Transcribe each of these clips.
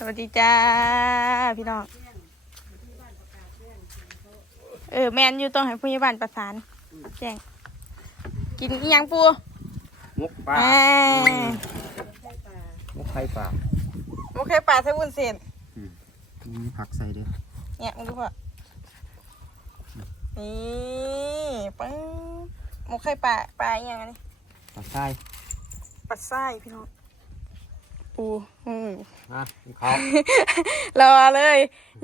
สวัสดีจ้า พี่น้อง เออ แมนอยู่ตรงให้ผู้ใหญ่บ้านประสาน แจ้ง กินอีหยังปูมุกปลาอ่ามุกไข่ปลาโอเคปลาใส่วุ้นเส้นมีผักใส่ด้วยเนี่ยมึงดูพ่อนี่ปึ้งหมกไข่ปลาปลาอหย่างนี้ปลาไส้ปลาไส้พี่น้อง ปูอืมนะมีข้าวรอเลย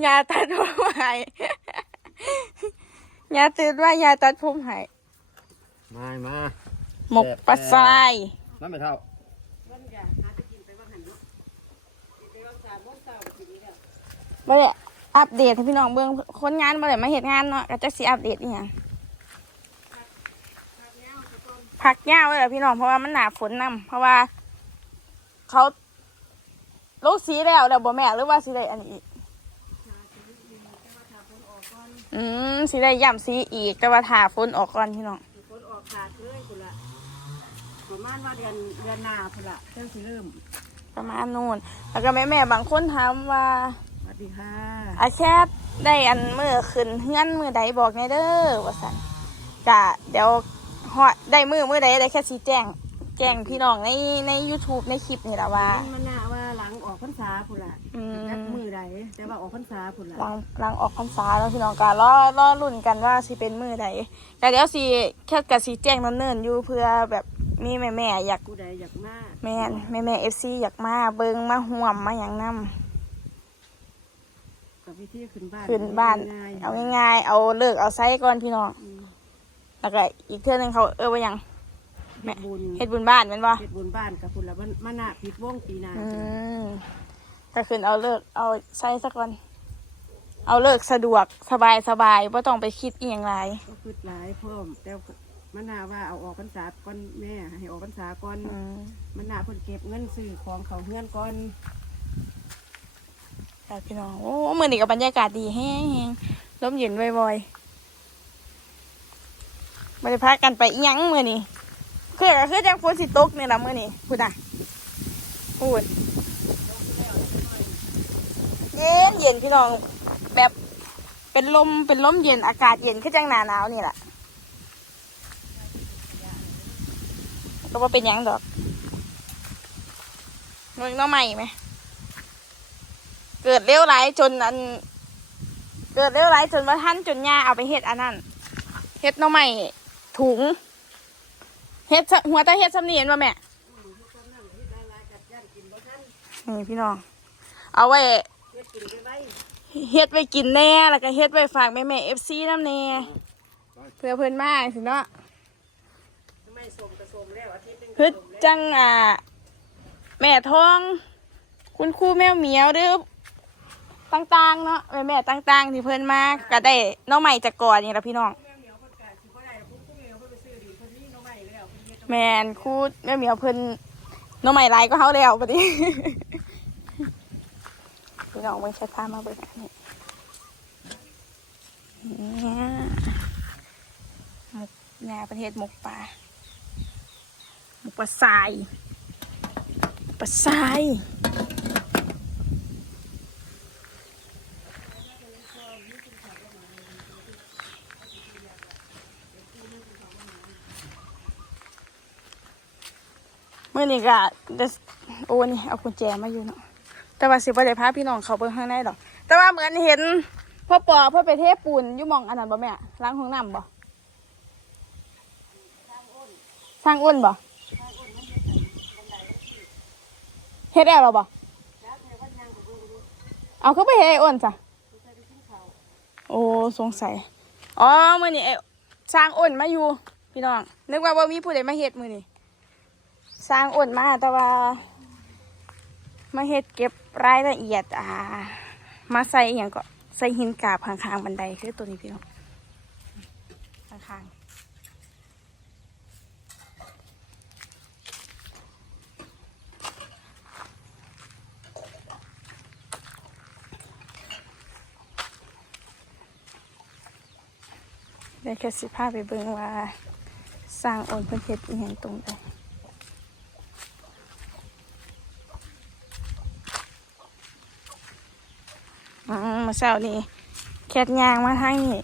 ยาตัดผมใหายยาตื่นว่ายาตัดผมใหายมามาหมกปลาไส้น้ำไม่เท่ามาเลยอัปเดตให้พี่น้องเบื้องคนงานมาเลยมาเห็นงานเนาะก็จะสีอัปเดตอีหยังผักยาวเลยเหรอพี่น้องเพราะว่ามันหนาฝนนํเพราะว่า เขา ลูกสีแล้วแล้วบ่แม่หรือว่าสีได้อันนี้อีกอืมสีได้ย่ำสีอีก แต่ว่าถาฝนออกก่อนพี่น้องฝนออกขาดเลยคุณละประมาณว่าเดือนเดือนหนาคุณละเริ่มสิเริ่ม ประมาณนู้นแล้วก็แม่แม่ๆบางคนถามว่าสวัสดีค่ะอาแคบได้อันมือขึ้นเฮือนมือใดบอกแน่เด้อว่าสันจ้ะเดี๋ยวฮอดได้มือมือใดได้แค่ชี้แจ้งแจ้งพี่น้องในใน YouTube ในคลิปนี่แหละว่ามันหนาว่า ษาคุณละอืมนักมือใดแต่ว่าออกพรรษาคุณละหลังหลังออกพรรษาแล้วพี่น้องกันรอรอรุ่นกันว่าสิเป็นมือใดแต่เดี๋ยวสิแค่กับสีแจ้งเนิ่นๆอยู่เพื่อแบบมีแม่แม่ๆอยากผู้ใดอยากมาแม่นแม่แม่เอฟซีอยากมาเบิงมาห่วมมาอย่างนำกับวิธีขึ้นบ้านขึ้นบ้าน ง่ายๆเอาง่ายๆ เอาเลิกเอาไซก่อนพี่น้อง อืมแล้วก็อีกเทื่อหนึงเขาเออว่าหยัง เฮ็ดบุญเฮ็ดบุญบ้านแม่นบ่เฮ็ดบุญบ้านกับคุณละมันมันหนาผิดวงปีหนาอืมก็ขึ้นเอาเลิกเอาใช้สักวัน เอาเลิกสะดวกสบายสบายไ่ต้องไปคิดอีหยังไรก็คืดหลายเพิ่มแต่มันหนาว่าเอาออกพรรษาก่อนแม่ให้ออกพรรษาก่อนอืมมันหนาเพิ่นเก็บเงินซื้อของเขาเฮือนก่อนแต่พี่น้องโอ้มือนี้กับบรรยากาศดีแห้งๆลมเย็นบ่อยๆไม่ได้พากันไปอีหยังมือนี้ คือก็คือจังฝนสิตกนี่ละมือนี้พูดอะพูดเย็นเย็นพี่น้อง แบบเป็นลมเป็นลมเย็นอากาศเย็นคือจังหนาหนาวนี่แหละก็ว่าเป็นยังดอกน้องน้องใหม่ไหม เกิดเร็วร้ายจนอัน เกิดเร็วร้ายจนว่าท่านจนย่าเอาไปเฮ็ดอันนั้นเฮ็ดน้องใหม่ถุง เฮ็ดซะหัวตาเฮ็ดสำเนียนป่ะแม่นี่พี่น้อง เอาไว้เฮ็ดไปไว้กินแน่แล้วก็เฮ็ดไว้ฝากแม่แม่เอฟซีน้ำแน่เพื่อเพิ่อนมากสิเนาะทำไมสมกระสมแล้วอาทิตย์หนึงคือจังอ่าแม่ท้อง คุณครูแมวเหมียวหรือต่างๆเนาะแม่แม่ต่างๆ ที่เพิ่อนมาก็ได้น้องใหม่จากก่อนนี่ละพี่น้อง แมนครูแม่เหมียวเพิ่นน้องใหม่หลายก็เฮาแล้วบัดนี้พี่น้องเบิ่งชัดภามาเบิ่งอันนี้เนี่ยหมกงาประเทศหมกปลาหมกปลาทรายปลาทราย เมื่อนี้ก็จะโอ้นี่เอากุญแจมาอยู่เนาะแต่ว่าสิบ่ได้พาพี่น้องเขาเบิ่งข้างในดอก แต่ว่าเหมือนเห็นพ่อปอพ่อไปเทปูนอยู่มองอันนั้นบ่แม่ล้างห้องน้ำบ่สร้างอ้นบ่เฮ็ดแล้วเหรอบ่เอาเข้าไปเฮ็ดอ้อ้นจ้ะโอ้สงสัยอ๋อมื้อนี้สร้างอ้นมาอยู่พี่น้องนึกว่าบ่มีผู้ใดมาเฮ็ดมื้อนี้ สร้างอ้นมาแต่ว่า มาเฮ็ดเก็บรายละเอียดอ่า มาใส่อย่างก็ใส่หินกาบข้างๆบันไดคือตัวนี้พี่น้องข้างๆเดี๋ยวแค่สิพาไปเบิ่งว่าสร้างโอนเพิ่นเฮ็ดอีหยังตรงใด อืม เช้านี้แคทยางมาทางนี้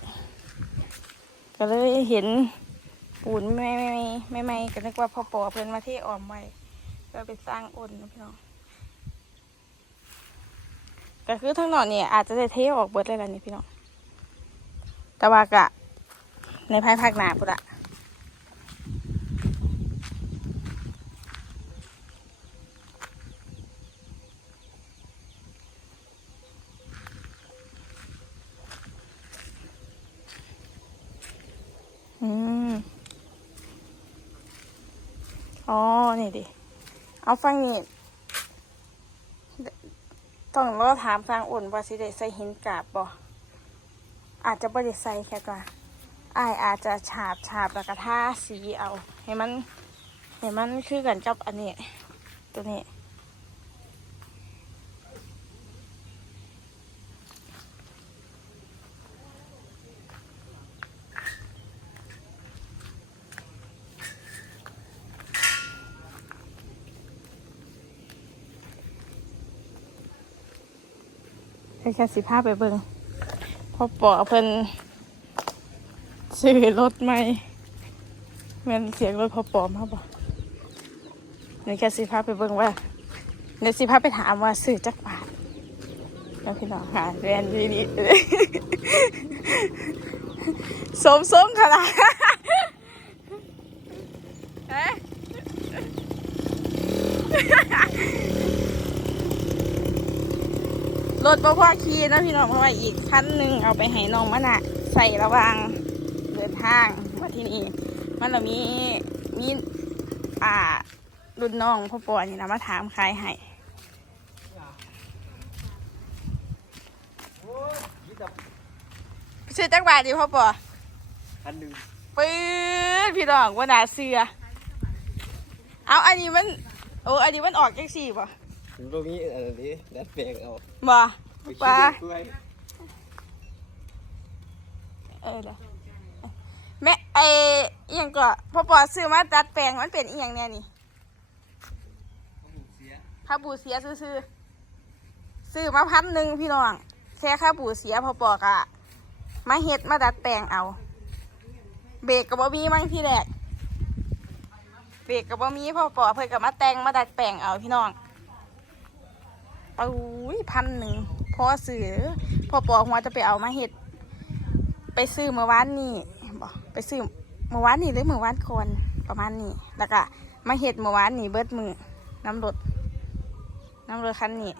ก็เลยเห็นปูนไม่ไม่ไม่ไม่ไม่ก็นึกว่าพ่อปอเพิ่นมาเที่ออมไว้ก็ไปสร้างอ่นพี่น้องก็คือทั้งนอนเนี่ยอาจจะได้เทออกเบิดเลยล่ะนี่พี่น้องแต่ว่ากะในภายภาคหน้าพุทธะอืม อ๋อ นี่ดิ เอาฟังนี่ต้องรอถามทางอุ่นว่าสิได้ใส่หินกาบบ่อาจจะบ่ได้ใส่แค่ก็อายอาจจะฉาบฉาบแล้วก็ทาสีเอา ให้มัน ให้มันคือกันกับอันนี้ ตัวนี้ แค่สิบห้าไปเบิงพอปอเพิ่นซื้อรถใหมเหมือนเสียงรถพอปอมาบอกเดี๋ยวแค่สิบห้าไปเบิ่งว่าเดี๋ยวสิบห้าไปถามว่าซื้อจักบาทแล้วพี่น้องค่ะเรียนดีดีสมสมขนาด เอ๊ะ รถบ่พ่อขี่นะพี่น้องเพราะว่าอีกคันหนึ่งเอาไปให้น้องมันอะใส่ระหว่างเดินทางมาที่นี่มันเรามีมีอ่ารุ่นน้องพ่อปอนี่นะมาถามขายให้ซื้อจักบาทดิพ่อปออันหนึ่งปื๊ดพี่น้องว่านาเสือเอาอันนี้มันโอ้อันนี้มันออกจังสี่ป่ะถึง ตรงนี้อันนี้ดัดแปลงเอาบ่ไปลาเอให้เออเด้อแม่ไออหยังก็พอปอซื้อมาดัดแปลงมันเป็นอีหยังแน่นี่ค่าบูเสียซื้อๆซื้อมาพันหนึ่งพี่น้องแค่ค่าบูเสียพอปอกอะมาเฮ็ดมาดัดแปลงเอา เบรกกับบ่มีมั้งที่แรกเบรกกับบ่มีพอปอเพิ่นกับมาแต่งมาดัดแปลงเอาพี่น้อง อุ้ยพันหนึ่งพอซื้อพอปอหัวจะไปเอามาเฮ็ด ไปซื้อเมื่อวานนี่บอกไปซื้อเมื่อวานนี่หรือเมื่อวานก่อนประมาณนี้แล้วก็มาเห็ดเมื่อวานนี่เบิดมือน้ำรถน้ำรถคันนี้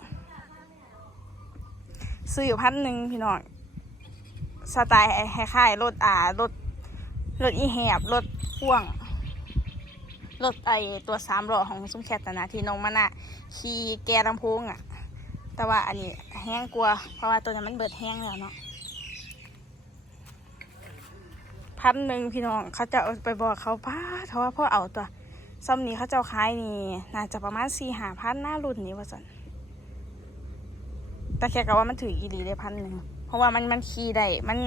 ซื้ออยู่พันหนึ่งพี่น้องสไตล์คล้ายๆรถอ่ารถรถอีแหบรถพ่วงรถไอตัวสามล้อของซุ้มแคทนะที่น้องมันอะขี่แกลำโพงอะ แต่ว่าอันนี้แห้งกลัวเพราะว่าตัวนี้มันเบิดแห้งแล้วเนาะพันหนึ่งพี่น้องเขาจะเอาไปบอกเขาป้าเพราะว่าพ่อเอาตัวซ่อมนี้เขาเจ้าขายนี่น่าจะประมาณสี่หาพันหน้ารุ่นนี้ว่าสันแต่แค่กับว่ามันถืออีหลีได้พันหนึ่งเพราะว่ามันมันขี่ได้มัน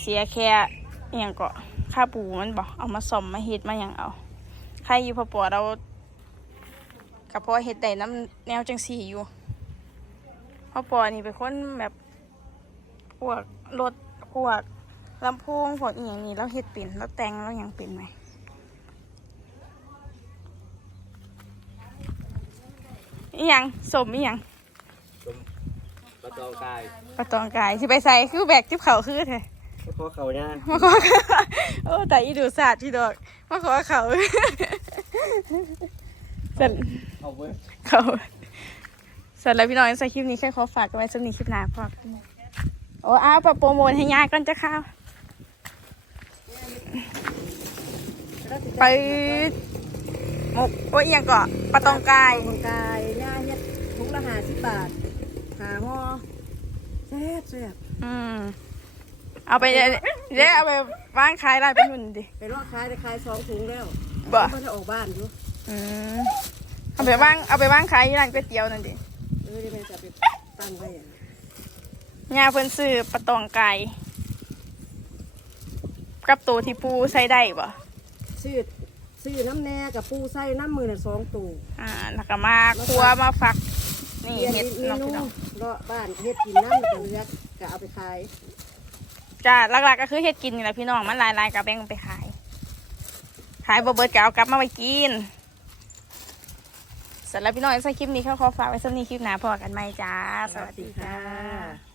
เสียแค่อย่างก็ค่าปูมันบอกเอามาซ่อมมาเฮ็ดมาอย่างเอาใครอยู่พอปอเรากับพ่อเฮ็ดได้น้ำแนวจังสีอยู่ พ่อปอนี่เป็นคนแบบพวกรถพวกลำโพงพวกอหย่างนี้เราเฮ็ดเป็นเราแต่งเรายังเป็นไหมอีหยังสมอีหยังประตองกายประตองกายที่ไปใส่คือแบกทิบเขาคือแท้เพราะเขาเนี่ยมาขอโอ้แต่อีดูศาสตร์ที่ดอกมาขอเขาเสร็จเอาเว้ยเขาเสร็จแล้วพี่น้องใส่คลิปนี้แค่ขอฝากกันไว้สำหรับคลิปหน้าพอโอ้อ้าวโปรโมทให้ยายก่อนจะเข้าวไปหมกโอ้ยยังก่อปลาตองกายของกายย่าเฮ็ดถุงละห้าสิบบาทหาหอแซ่บแซ่บอืมเอาไปเดี๋ยวเอาไปว่างขายได้เป็นหุ่นดิไปรอดขายได้ขายสองถุงแล้วบ่ก็จะออกบ้านอยู่อืมเอาไปว่างเอาไปว่างขายที่ร้านก๋วยเตี๋ยวนั่นดิ งยาเพิ่นซื้อปลาตองไก่กับตัวที่ปูใส่ได้บ่ซื้อซื้อน้ำแน่กับปูใส่น้ำมือสองตัวอ่าแล้วก็มาคัวมาฝัก นี่เห็ดเมนุ่น้เลาะบ้านเห็ดกินน้ำแล้วกัเลือกก็เอาไปขายจ้าหลักๆก็คือเห็ดกินนี่แหละพี่น้องมันหลายๆกับแบ่งไปขาย ขายบ่เบิดก็เอากลับมาไปกิน สำหรับพี่น้อยใส่คลิปนี้เขาขอฝากไว้สำหรับคลิปหน้าพอกันไหมจ้า สวัสดีค่ะ